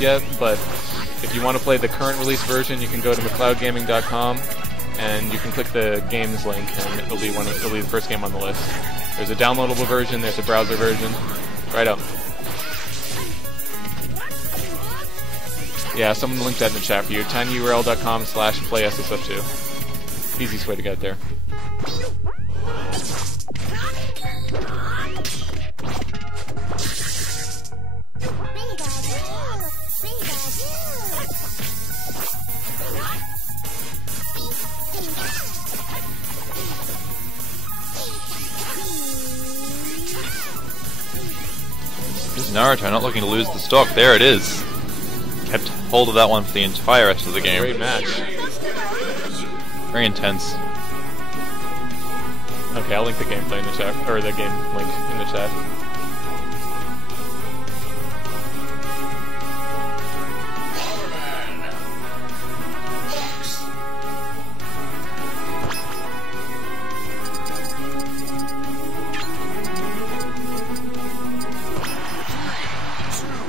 released yet, but if you want to play the current release version, you can go to mcleodgaming.com and you can click the games link, and it'll be the first game on the list. There's a downloadable version, there's a browser version. Right up. Yeah, someone linked that in the chat for you. tinyurl.com/playssf2. Easiest way to get there. Naruto not looking to lose the stock. There it is. Kept hold of that one for the entire rest of the game. Great match. Very intense. Okay, I'll link the gameplay in the chat, or the game link in the chat.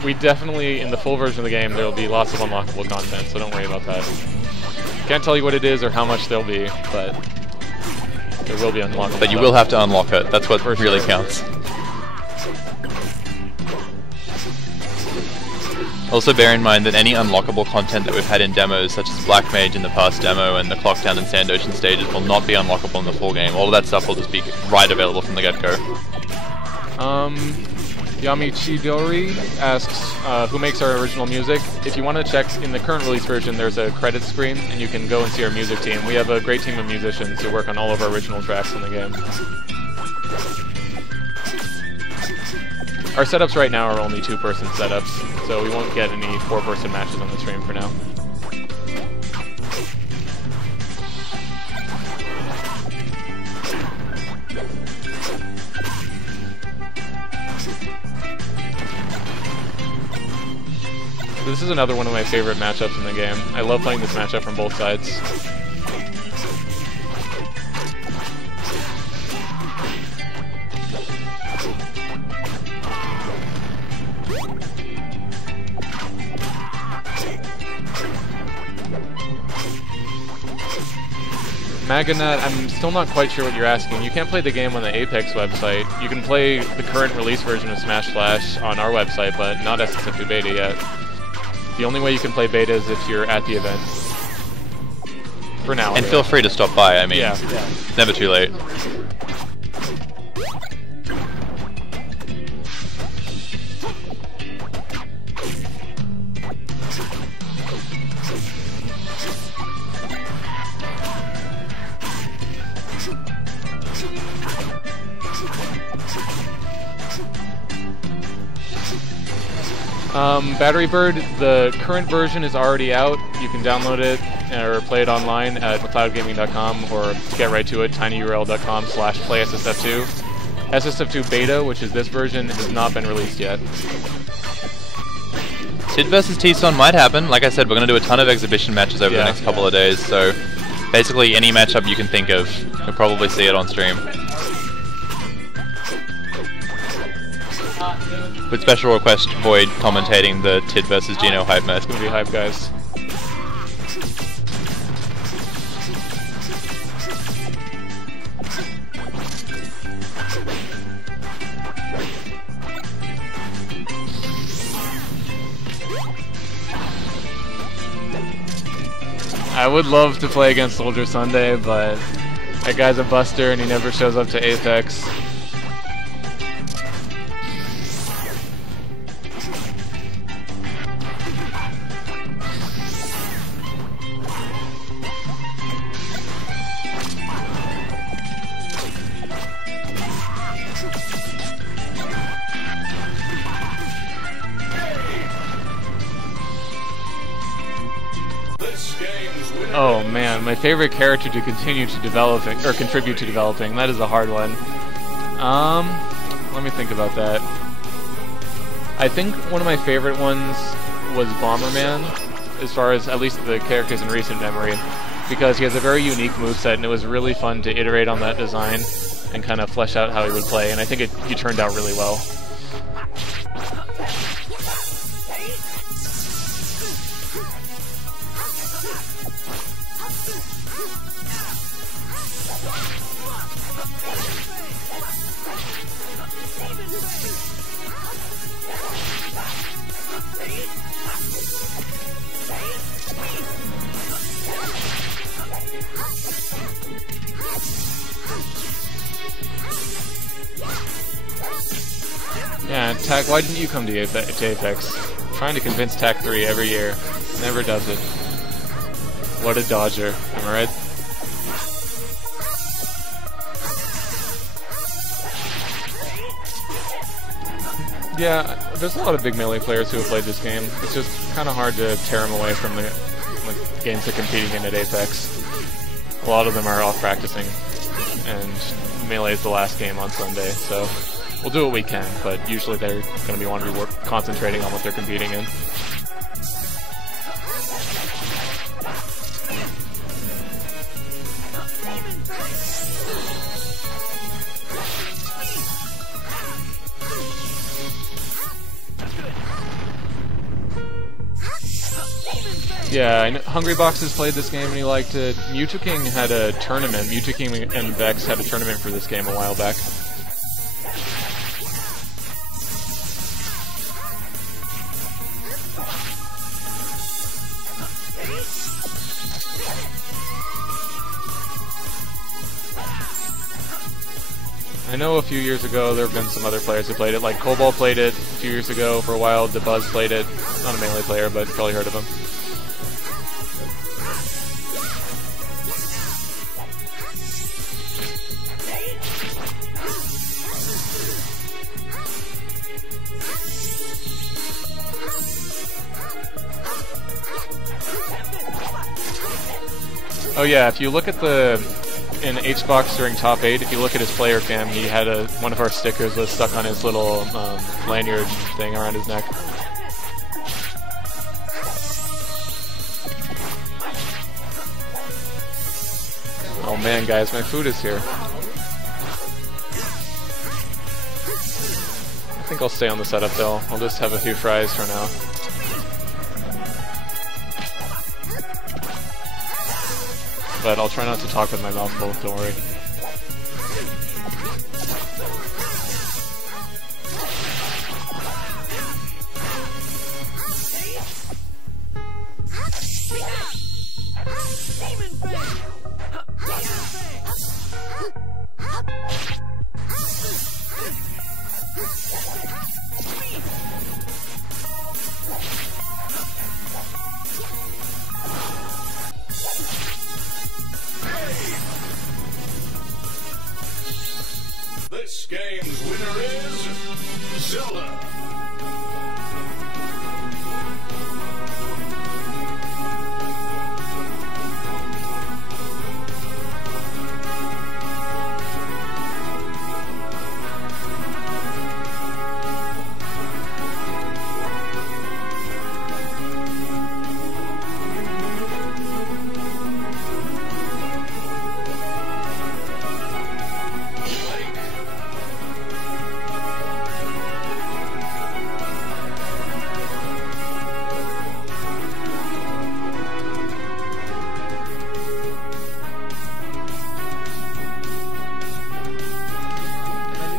We definitely, in the full version of the game, there will be lots of unlockable content, so don't worry about that. Can't tell you what it is or how much there'll be, but there will be unlockable. But you will have to unlock it. That's what really counts. Also bear in mind that any unlockable content that we've had in demos, such as Black Mage in the past demo and the Clocktown and Sand Ocean stages, will not be unlockable in the full game. All of that stuff will just be right available from the get-go. Yami Chidori asks, who makes our original music? If you want to check, in the current release version, there's a credits screen, and you can go and see our music team. We have a great team of musicians who work on all of our original tracks in the game. Our setups right now are only 2-person setups, so we won't get any 4-person matches on the stream for now. This is another one of my favorite matchups in the game. I love playing this matchup from both sides. Maganat, I'm still not quite sure what you're asking. You can't play the game on the Apex website. You can play the current release version of Smash Flash on our website, but not SSF2 Beta yet. The only way you can play beta is if you're at the event. For now. And feel free to stop by, I mean, yeah. It's never too late. Battery Bird, the current version is already out. You can download it or play it online at mcleodgaming.com, or to get right to it, tinyurl.com/playssf2. SSF2 Beta, which is this version, has not been released yet. Tid versus T-Son might happen. Like I said, we're going to do a ton of exhibition matches over the next couple of days, so basically any matchup you can think of, you'll probably see it on stream. With special request Void commentating the Tid versus Geno hype match. It's gonna be hype, guys. I would love to play against Soldier Sunday, but that guy's a buster and he never shows up to Apex. Oh man, my favorite character to continue to developing, or contribute to developing, that is a hard one. Let me think about that. I think one of my favorite ones was Bomberman, as far as at least the characters in recent memory, because he has a very unique moveset, and it was really fun to iterate on that design and kind of flesh out how he would play, and I think he turned out really well. Tac, why didn't you come to Apex? Trying to convince Tac 3 every year. Never does it. What a dodger. Am I right? Yeah, there's a lot of big melee players who have played this game. It's just kind of hard to tear them away from the games they're competing in at Apex. A lot of them are off practicing, and Melee is the last game on Sunday, so we'll do what we can, but usually they're going to be wanting to be concentrating on what they're competing in. Yeah, I know Hungry Box has played this game and he liked it. Mewtwo King had a tournament. Mewtwo King and Vex had a tournament for this game a while back. I know a few years ago there have been some other players who played it, like Cobalt played it a few years ago for a while, DeBuzz played it. Not a Melee player, but probably heard of him. Oh yeah, if you look at in HBox during top 8, if you look at his player cam, he had one of our stickers was stuck on his little lanyard thing around his neck. Oh man, guys, my food is here. I think I'll stay on the setup though. I'll just have a few fries for now. But I'll try not to talk with my mouth full, don't worry. This game's winner is Zelda.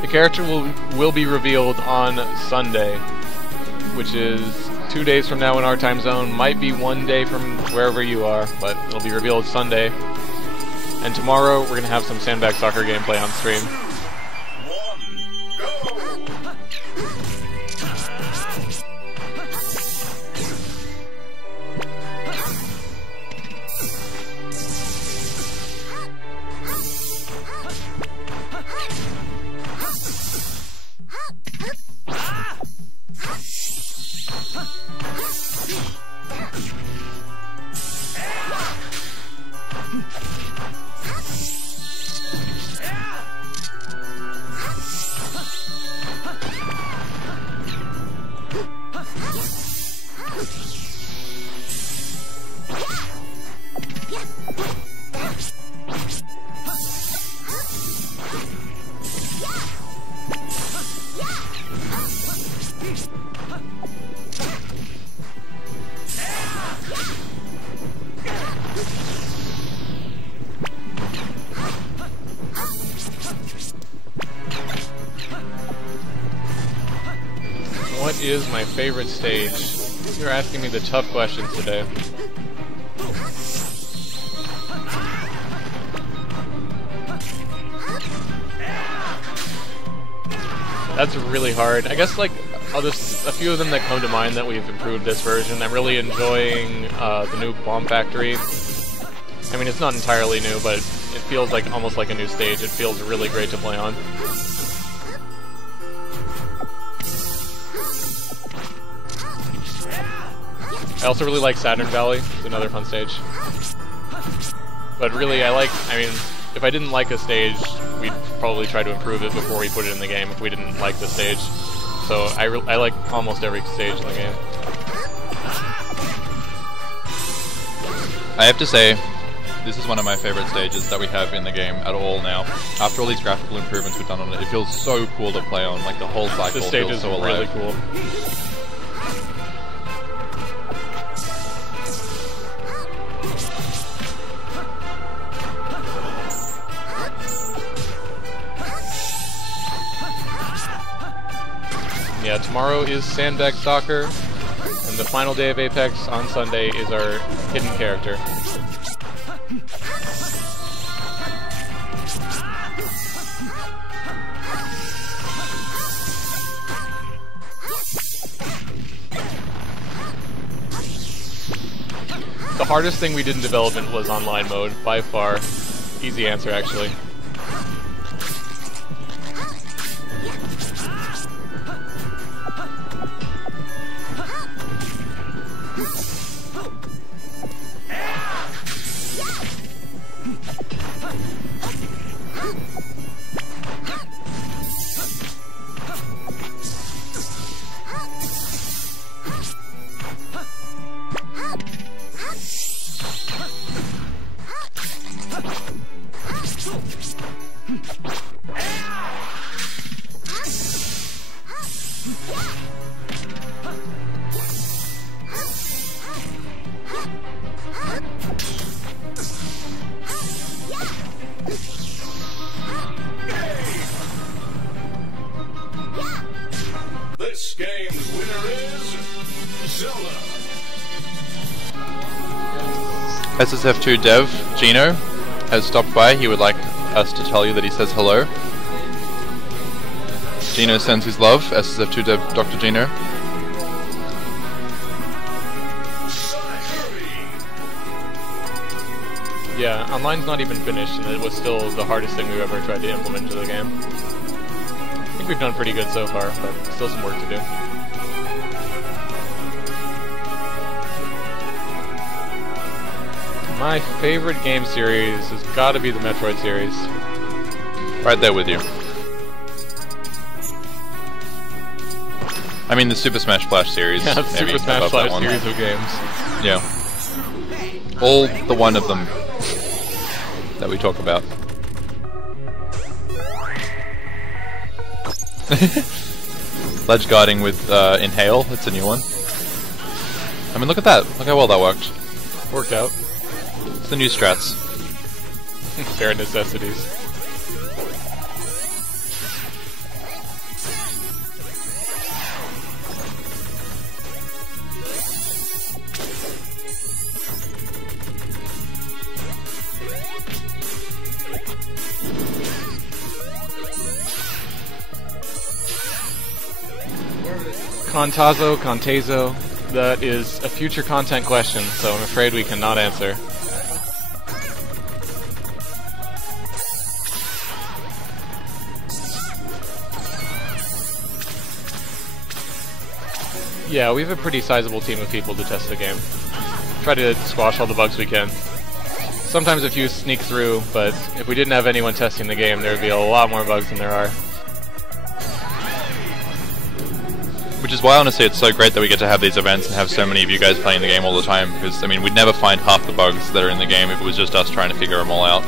The character will be revealed on Sunday, which is 2 days from now in our time zone. Might be 1 day from wherever you are, but it'll be revealed Sunday. And tomorrow we're gonna have some Sandbag Soccer gameplay on stream. What is my favorite stage? You're asking me the tough questions today. That's really hard. I guess like just a few of them that come to mind that we've improved this version. I'm really enjoying the new bomb factory. I mean, it's not entirely new, but it feels like almost like a new stage. It feels really great to play on. I also really like Saturn Valley. It's another fun stage. But really, I mean, if I didn't like a stage, we'd probably try to improve it before we put it in the game if we didn't like the stage. So I like almost every stage in the game. I have to say, this is one of my favorite stages that we have in the game at all now. After all these graphical improvements we've done on it, it feels so cool to play on. Like the whole cycle This stage feels is so alive. really cool. Yeah, tomorrow is Sandbag Soccer, and the final day of Apex on Sunday is our hidden character. The hardest thing we did in development was online mode, by far. Easy answer, actually. This game's winner is Zelda. SSF2 dev, Gino, has stopped by. He would like us to tell you that he says hello. Gino sends his love, SSF2 dev, Dr. Gino. Yeah, online's not even finished, and it was still the hardest thing we've ever tried to implement into the game. I think we've done pretty good so far, but still some work to do. My favorite game series has got to be the Metroid series. Right there with you. I mean the Super Smash Flash series. Yeah, the maybe, Super Smash above that Flash one. series of games. Yeah. All the one of them that we talk about. Ledge guarding with Inhale, it's a new one. I mean, look at that. Look how well that worked. Worked out. It's the new strats. Bare necessities. Contazo, that is a future content question, so I'm afraid we cannot answer. Yeah, we have a pretty sizable team of people to test the game. Try to squash all the bugs we can. Sometimes a few sneak through, but if we didn't have anyone testing the game, there would be a lot more bugs than there are. Which is why, honestly, it's so great that we get to have these events and have so many of you guys playing the game all the time, because, I mean, we'd never find half the bugs that are in the game if it was just us trying to figure them all out.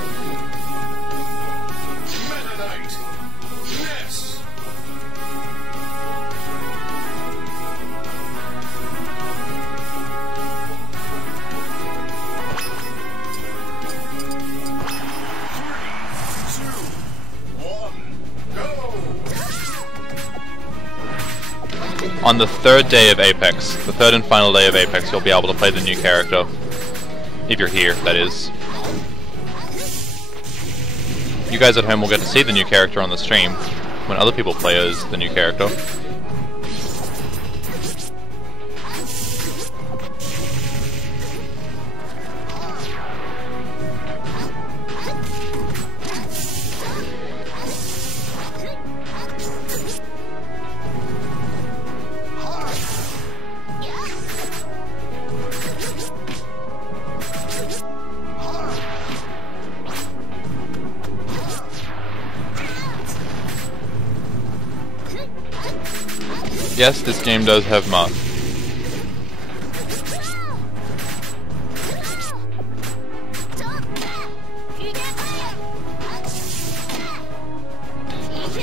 On the third day of Apex, the third and final day of Apex, you'll be able to play the new character. If you're here, that is. You guys at home will get to see the new character on the stream when other people play as the new character. Yes, this game does have math.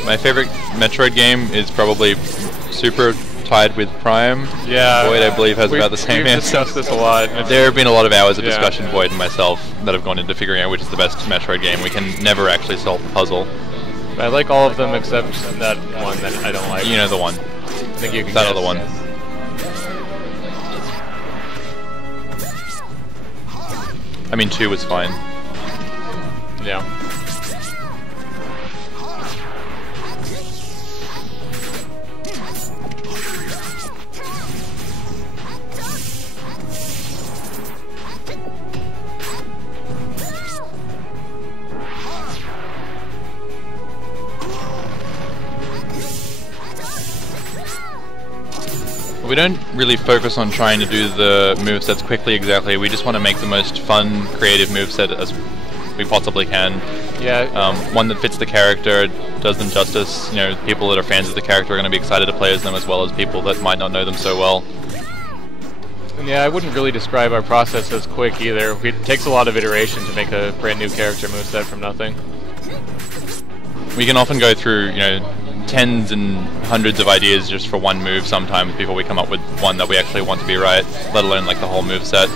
My favorite Metroid game is probably Super, tied with Prime. Yeah. Void, I believe, has about the same We've answer. discussed this a lot. There have been a lot of hours of Yeah. discussion, Void and myself, that have gone into figuring out which is the best Metroid game. We can never actually solve the puzzle. I like all of them except that one that I don't like. You know the one. I think you can That guess. other one. I mean, 2 was fine. Yeah. We don't really focus on trying to do the movesets quickly exactly, we just want to make the most fun, creative moveset as we possibly can. Yeah. One that fits the character, does them justice. You know, people that are fans of the character are going to be excited to play as them, as well as people that might not know them so well. And yeah, I wouldn't really describe our process as quick either. It takes a lot of iteration to make a brand new character moveset from nothing. We can often go through, you know, tens and hundreds of ideas just for one move sometimes before we come up with one that we actually want to be right, let alone like the whole moveset.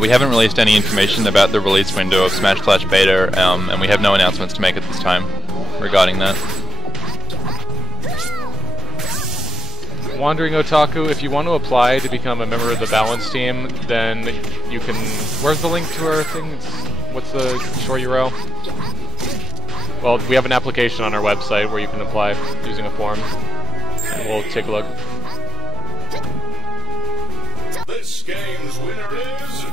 We haven't released any information about the release window of Smash Flash Beta, and we have no announcements to make at this time regarding that. Wandering Otaku, if you want to apply to become a member of the Balance team, then you can... Where's the link to our thing? What's the short URL? Well, we have an application on our website where you can apply using a form. And we'll take a look. This game's winner is...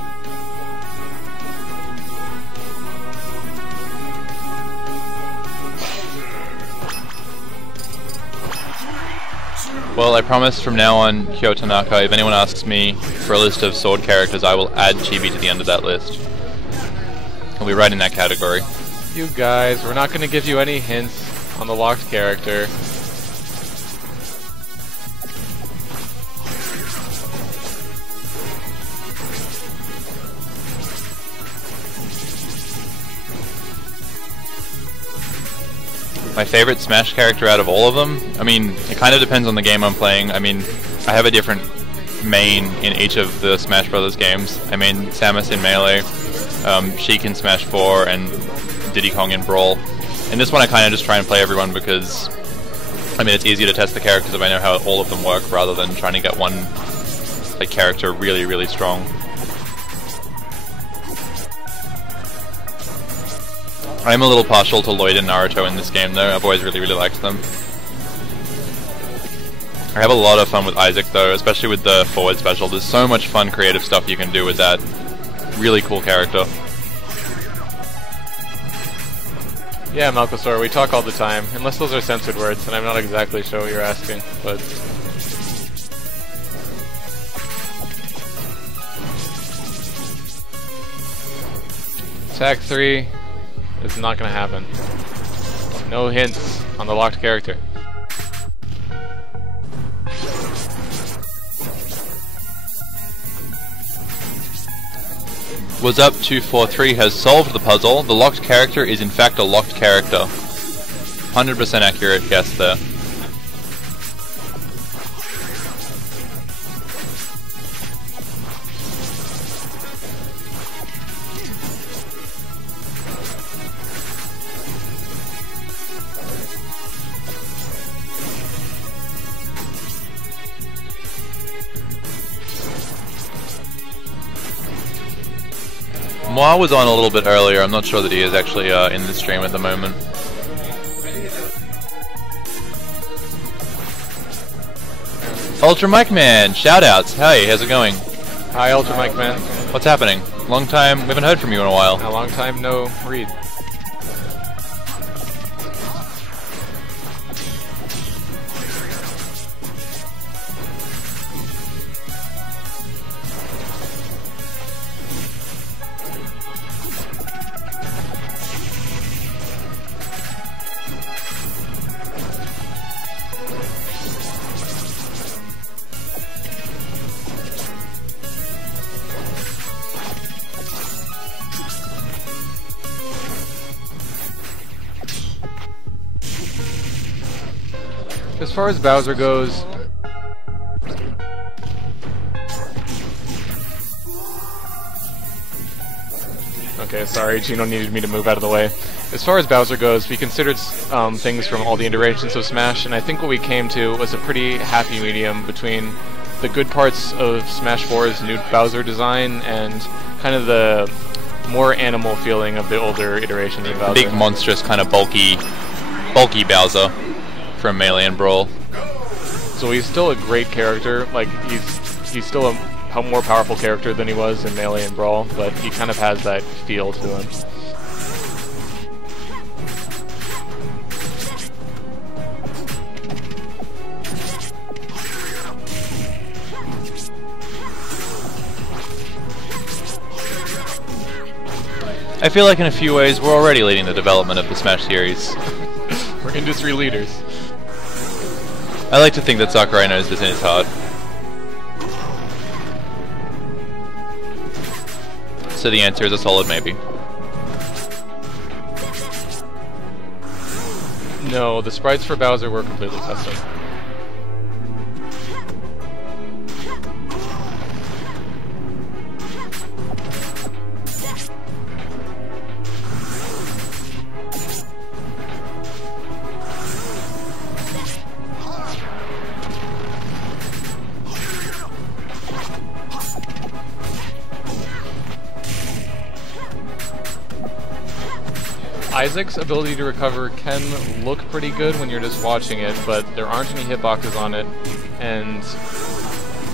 Well, I promise from now on, Kyotonaka, if anyone asks me for a list of sword characters, I will add Chibi to the end of that list. It'll be right in that category. You guys, we're not going to give you any hints on the locked character. My favorite Smash character out of all of them? I mean, it kind of depends on the game I'm playing. I mean, I have a different main in each of the Smash Brothers games. I mean, Samus in Melee, Sheik in Smash 4, and Diddy Kong in Brawl. In this one I kind of just try and play everyone because, I mean, it's easier to test the characters if I know how all of them work rather than trying to get one like character really, really strong. I'm a little partial to Lloyd and Naruto in this game though, I've always really, really liked them. I have a lot of fun with Isaac though, especially with the forward special. There's so much fun creative stuff you can do with that really cool character. Yeah, Malchosaur, we talk all the time, unless those are censored words, and I'm not exactly sure what you're asking, but... Attack 3 is not going to happen. No hints on the locked character. Was Up 243 has solved the puzzle. The locked character is in fact a locked character. 100% accurate guess there. Moa was on a little bit earlier. I'm not sure that he is actually in the stream at the moment. Ultra Mike Man, shoutouts. Hey, how's it going? Hi, Ultra Mike Man. What's happening? Long time. We haven't heard from you in a while. A long time no read. As far as Bowser goes, okay, sorry, Gino needed me to move out of the way. As far as Bowser goes, we considered things from all the iterations of Smash, and I think what we came to was a pretty happy medium between the good parts of Smash 4's new Bowser design and kind of the more animal feeling of the older iterations of Bowser. Big, monstrous, kind of bulky Bowser from Melee and Brawl. So he's still a great character. Like he's still a more powerful character than he was in Melee and Brawl, but he kind of has that feel to him. I feel like in a few ways we're already leading the development of the Smash series. We're industry leaders. I like to think that Sakurai knows this in his heart. So the answer is a solid maybe. No, the sprites for Bowser were completely custom. Isaac's ability to recover can look pretty good when you're just watching it, but there aren't any hitboxes on it, and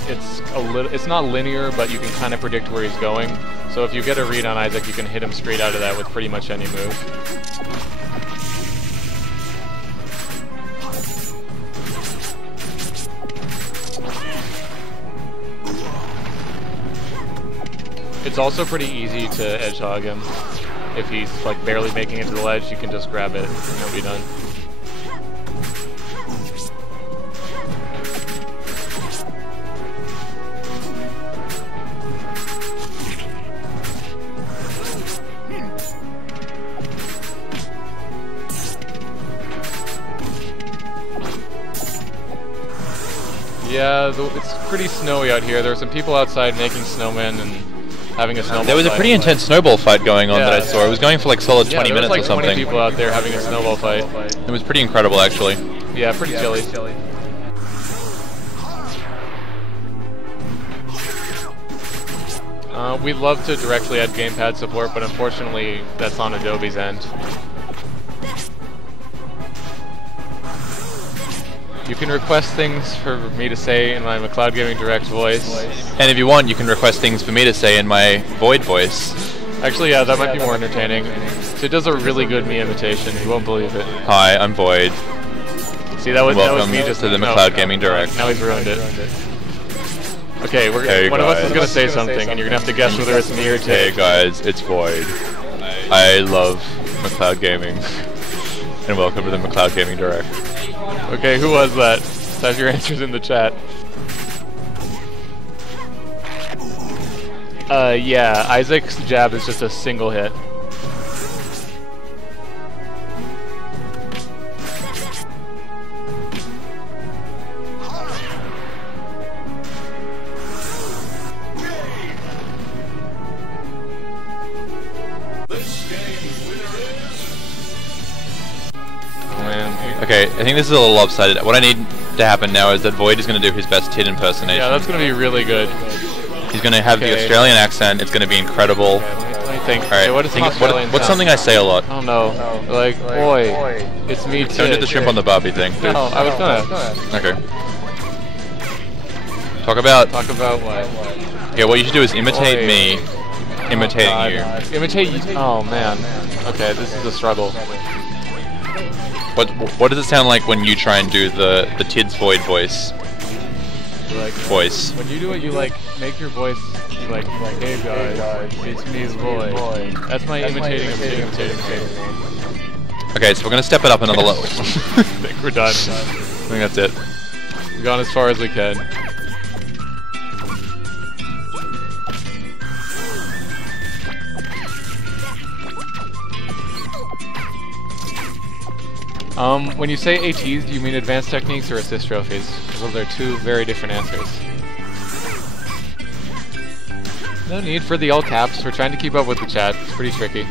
it's not linear, but you can kind of predict where he's going. So if you get a read on Isaac, you can hit him straight out of that with pretty much any move. It's also pretty easy to edge hog him. If he's like barely making it to the ledge, you can just grab it and he'll be done. Yeah, it's pretty snowy out here. There are some people outside making snowmen and having a snowball fight. There was a pretty intense snowball fight going on that I saw. It was going for like solid 20 minutes or something. There was like 20 people out there having a snowball fight. It was pretty incredible, actually. Yeah, pretty chilly. We'd love to directly add gamepad support, but unfortunately, that's on Adobe's end. You can request things for me to say in my McLeod Gaming Direct voice. And if you want, you can request things for me to say in my Void voice. Actually, yeah, that might be more entertaining. So it does a really good me imitation. You won't believe it. Hi, I'm Void. See, that was me just just to the McLeod Gaming Direct. Now he's ruined it. Okay, one of us is gonna say something, and you're gonna have to guess whether it's me or Tay. Hey guys, it's Void. I love McLeod Gaming, and welcome to the McLeod Gaming Direct. Okay, who was that? Have your answers in the chat. Yeah, Isaac's jab is just a single hit. Okay, I think this is a little lopsided. What I need to happen now is that Void is going to do his best Tid impersonation. Yeah, that's going to be really good. He's going to have the Australian accent. It's going to be incredible. Let me think. Alright, what's something I say a lot? I don't know. Like, oi, it's me too. Don't do the shrimp on the Barbie thing. No, I was gonna. Okay. Talk about what? Okay, what you should do is imitate me imitating you. Imitate you? Oh man. Okay, this is a struggle. What does it sound like when you try and do the Tid's Void voice? When you do it, you like make your voice like, hey guys, it's me, Void. That's my imitating. Okay, so we're gonna step it up another level. I think we're done. I think that's it. We've gone as far as we can. When you say ATs, do you mean advanced techniques or assist trophies? Those are two very different answers. No need for the all caps. We're trying to keep up with the chat. It's pretty tricky.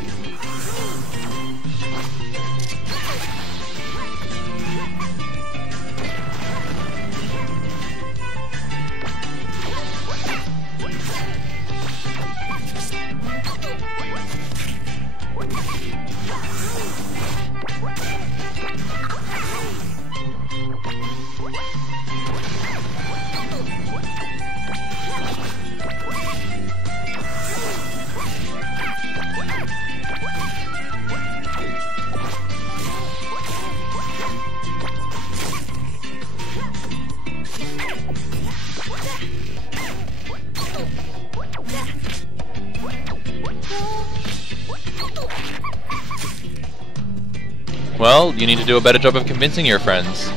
Well, you need to do a better job of convincing your friends.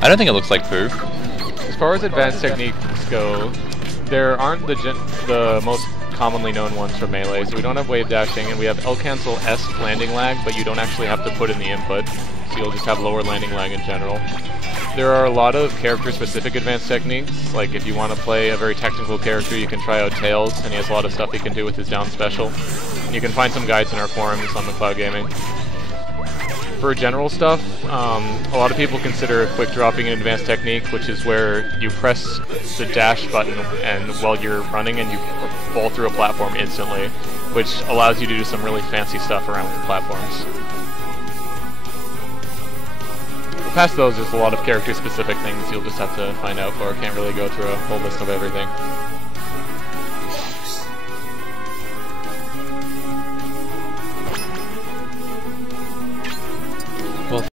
I don't think it looks like poo. As far as advanced techniques go, there aren't the most commonly known ones for Melee. So we don't have wave dashing, and we have L cancel S landing lag, but you don't actually have to put in the input, so you'll just have lower landing lag in general. There are a lot of character-specific advanced techniques, like if you want to play a very technical character, you can try out Tails, and he has a lot of stuff he can do with his down special. And you can find some guides in our forums on the Cloud Gaming. For general stuff, a lot of people consider quick dropping an advanced technique, which is where you press the dash button and while you're running and you fall through a platform instantly, which allows you to do some really fancy stuff around the platforms. Past those, there's a lot of character-specific things you'll just have to find out for. Can't really go through a whole list of everything.